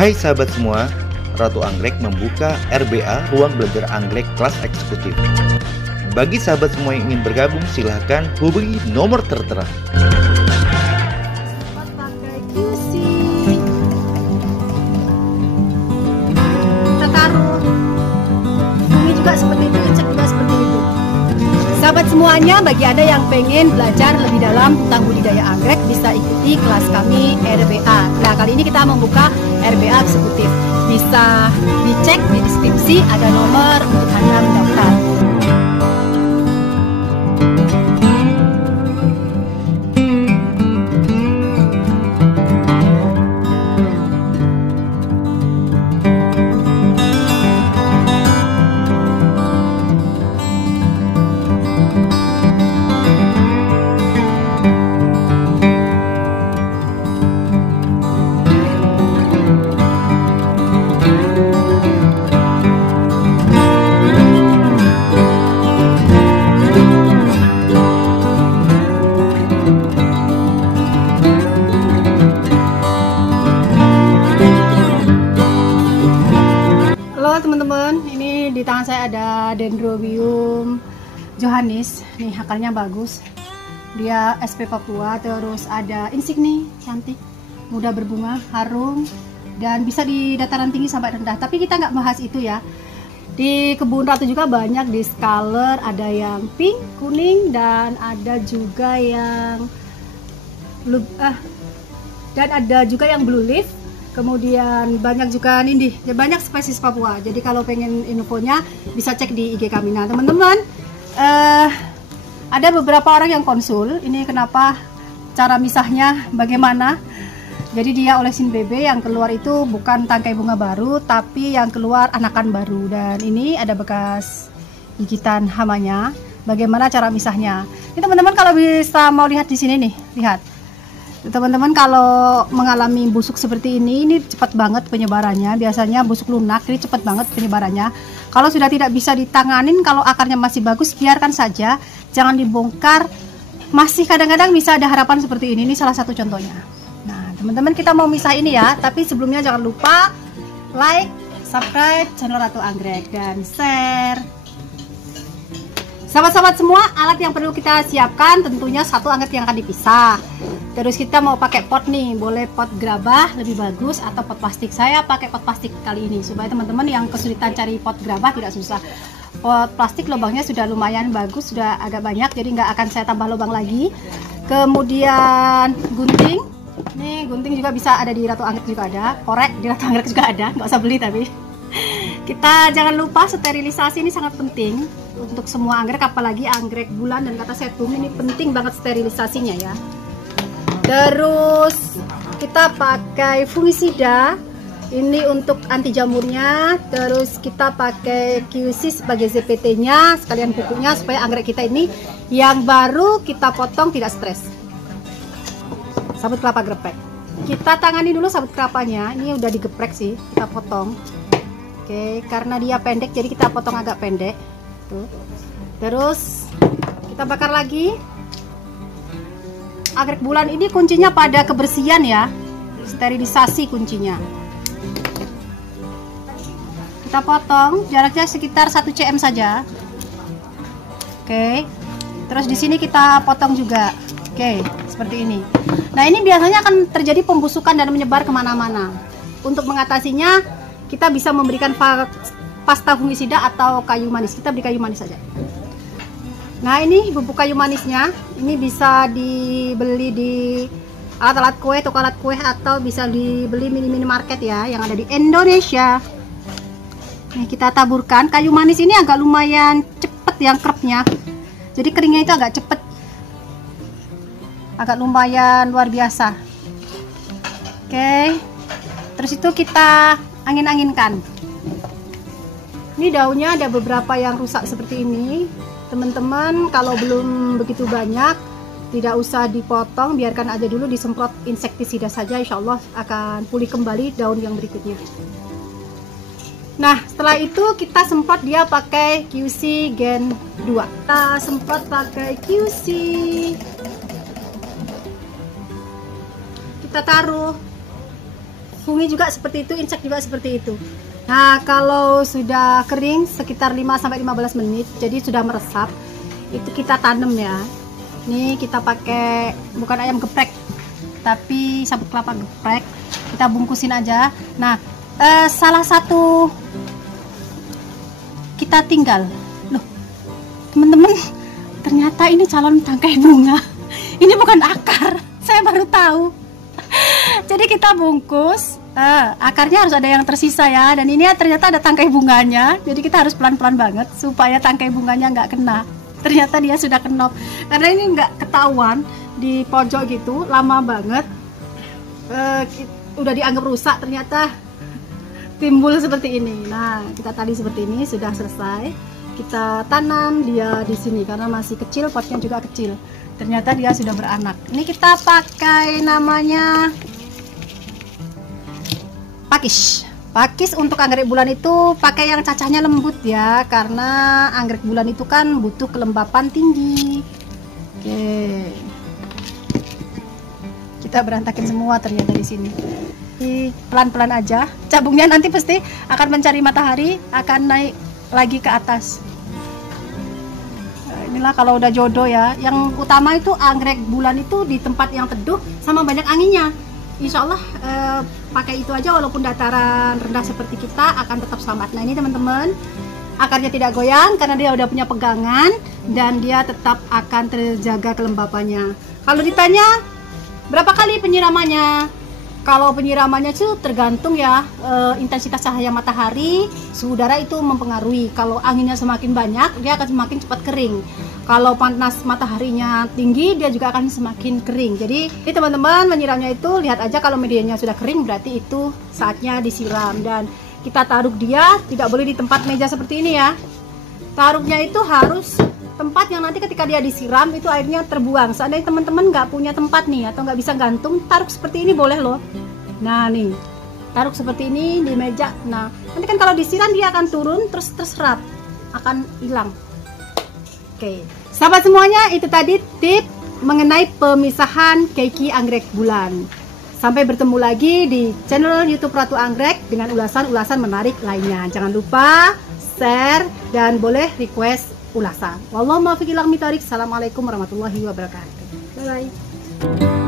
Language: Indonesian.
Hai sahabat semua, Ratu Anggrek membuka RBA, Ruang Belajar Anggrek Kelas Eksekutif. Bagi sahabat semua yang ingin bergabung, silahkan hubungi nomor tertera. Pakai QC, kita taruh. Ini juga seperti itu, cek juga seperti itu. Sahabat semuanya, bagi Anda yang pengen belajar lebih dalam tentang budidaya anggrek, bisa ikuti kelas kami RBA. Nah, kali ini kita membuka RBA Eksekutif. Bisa dicek di deskripsi, ada nomor untuk Anda mendaftar. Teman-teman, ini di tangan saya ada Dendrobium Johannis. Nih, akarnya bagus. Dia SP Papua, terus ada insigni cantik, mudah berbunga, harum, dan bisa di dataran tinggi sampai rendah. Tapi kita nggak bahas itu ya. Di kebun Ratu juga banyak di scalar, ada yang pink, kuning, dan ada juga yang blue leaf. Kemudian banyak juga nindih, banyak spesies Papua. Jadi kalau pengen infonya bisa cek di IG kami. Nah teman-teman, ada beberapa orang yang konsul. Ini kenapa, cara misahnya bagaimana. Jadi dia olesin BB, yang keluar itu bukan tangkai bunga baru, tapi yang keluar anakan baru. Dan ini ada bekas gigitan hamanya. Bagaimana cara misahnya? Ini teman-teman kalau bisa mau lihat di sini nih, lihat. Teman-teman kalau mengalami busuk seperti ini cepat banget penyebarannya. Biasanya busuk lunak, ini cepat banget penyebarannya. Kalau sudah tidak bisa ditanganin, kalau akarnya masih bagus, biarkan saja, jangan dibongkar. Masih kadang-kadang bisa ada harapan seperti ini salah satu contohnya. Nah teman-teman, kita mau misah ini ya, tapi sebelumnya jangan lupa like, subscribe channel Ratu Anggrek, dan share. Sahabat-sahabat semua, alat yang perlu kita siapkan tentunya satu anggrek yang akan dipisah. Terus kita mau pakai pot nih, boleh pot gerabah lebih bagus atau pot plastik. Saya pakai pot plastik kali ini supaya teman-teman yang kesulitan cari pot gerabah tidak susah. Pot plastik lubangnya sudah lumayan bagus, sudah agak banyak, jadi nggak akan saya tambah lubang lagi. Kemudian gunting, nih gunting juga bisa ada di Ratu Anggrek juga ada, korek di Ratu Anggrek juga ada, nggak usah beli tapi. Kita jangan lupa sterilisasi, ini sangat penting untuk semua anggrek, apalagi anggrek bulan dan katasetum, ini penting banget sterilisasinya ya. Terus kita pakai fungisida, ini untuk anti jamurnya. Terus kita pakai QC sebagai ZPT-nya, sekalian pupuknya supaya anggrek kita ini yang baru kita potong tidak stres. Sabut kelapa geprek. Kita tangani dulu sabut kelapanya, ini udah digeprek sih, kita potong. Oke, karena dia pendek jadi kita potong agak pendek. Tuh. Terus kita bakar lagi. Anggrek bulan ini kuncinya pada kebersihan ya, sterilisasi kuncinya. Kita potong, jaraknya sekitar 1 cm saja. Oke, terus di sini kita potong juga. Oke, seperti ini. Nah ini biasanya akan terjadi pembusukan dan menyebar kemana-mana. Untuk mengatasinya, kita bisa memberikan pasta fungisida atau kayu manis. Kita beri kayu manis saja. Nah ini bubuk kayu manisnya, ini bisa dibeli di alat-alat kue, toko alat kue, atau bisa dibeli mini-mini market ya yang ada di Indonesia. Nih kita taburkan, kayu manis ini agak lumayan cepet yang kerapnya, jadi keringnya itu agak cepet, agak lumayan luar biasa. Oke, terus itu kita angin-anginkan. Ini daunnya ada beberapa yang rusak seperti ini. Teman-teman kalau belum begitu banyak, tidak usah dipotong, biarkan aja dulu, disemprot insektisida saja, insya Allah akan pulih kembali daun yang berikutnya. Nah setelah itu kita semprot dia pakai QC Gen 2. Kita semprot pakai QC, kita taruh fungi juga seperti itu, insek juga seperti itu. Nah, kalau sudah kering sekitar 5-15 menit, jadi sudah meresap, itu kita tanam ya. Ini kita pakai bukan ayam geprek, tapi sabut kelapa geprek. Kita bungkusin aja. Nah, salah satu kita tinggal. Loh, teman-teman, ternyata ini calon tangkai bunga. Ini bukan akar. Saya baru tahu. Jadi kita bungkus, akarnya harus ada yang tersisa ya. Dan ini ternyata ada tangkai bunganya. Jadi kita harus pelan-pelan banget supaya tangkai bunganya nggak kena. Ternyata dia sudah kenop. Karena ini nggak ketahuan di pojok gitu, lama banget. Udah dianggap rusak, ternyata timbul seperti ini. Nah, kita tali seperti ini sudah selesai. Kita tanam dia di sini karena masih kecil, potnya juga kecil. Ternyata dia sudah beranak. Ini kita pakai namanya pakis. Pakis untuk anggrek bulan itu pakai yang cacahnya lembut ya, karena anggrek bulan itu kan butuh kelembapan tinggi. Oke. Kita berantakin semua ternyata di sini. Pelan-pelan aja. Cabungnya nanti pasti akan mencari matahari, akan naik lagi ke atas. Inilah kalau udah jodoh ya. Yang utama itu anggrek bulan itu di tempat yang teduh sama banyak anginnya. Insya Allah pakai itu aja, walaupun dataran rendah seperti kita akan tetap selamat. Nah, ini teman-teman, akarnya tidak goyang karena dia udah punya pegangan dan dia tetap akan terjaga kelembapannya. Kalau ditanya berapa kali penyiramannya? Kalau penyiramannya itu tergantung ya, intensitas cahaya matahari, suhu udara itu mempengaruhi. Kalau anginnya semakin banyak, dia akan semakin cepat kering. Kalau panas mataharinya tinggi, dia juga akan semakin kering. Jadi ini teman-teman, menyiramnya itu lihat aja, kalau medianya sudah kering berarti itu saatnya disiram. Dan kita taruh dia tidak boleh di tempat meja seperti ini ya. Taruhnya itu harus tempat yang nanti ketika dia disiram itu airnya terbuang. Seandainya teman-teman nggak punya tempat nih atau nggak bisa gantung, taruh seperti ini boleh loh. Nah nih, taruh seperti ini di meja. Nah, nanti kan kalau disiram dia akan turun terus terserap, akan hilang. Oke, sahabat semuanya, itu tadi tip mengenai pemisahan keiki anggrek bulan. Sampai bertemu lagi di channel YouTube Ratu Anggrek dengan ulasan-ulasan menarik lainnya. Jangan lupa share dan boleh request ulasan. Wallahu muwaffiq ila aqwamit thoriq. Assalamualaikum warahmatullahi wabarakatuh. Bye bye.